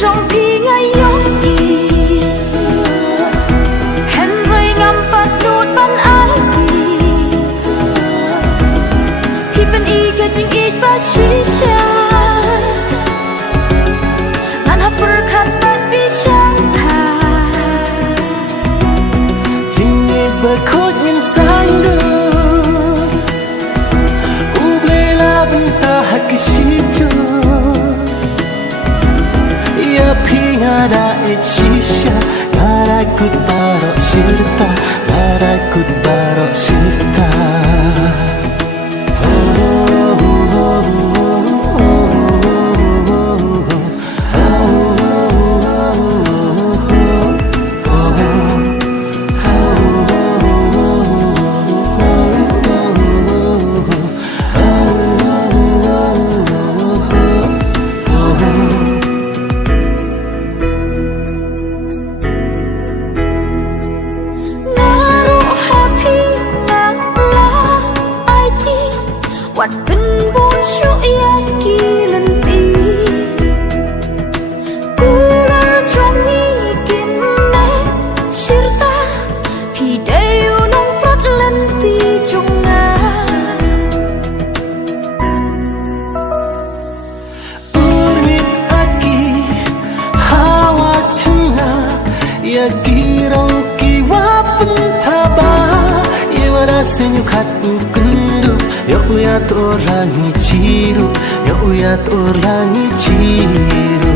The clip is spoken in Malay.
trong khi ngay yong y Henry ngam pat nút ban ai ki hi ban i ka jing it ba shisha nan ha per khat pat bi shang ha jing it ba khot min sang du u ble la ban ta ha ki shi chu Ngada echisha Ngada kut barok sirta Ngada kut barok sirta Wat ben bon shu yaki lenti Kular trong ni kin ne shirta Pi dayu nong prat lenti trong nga Urnit aki hawa chunga Yaki rong ki wapen taba Yewara senyu khatu kundu Ya uyat orlangi ciru Ya uyat orlangi ciru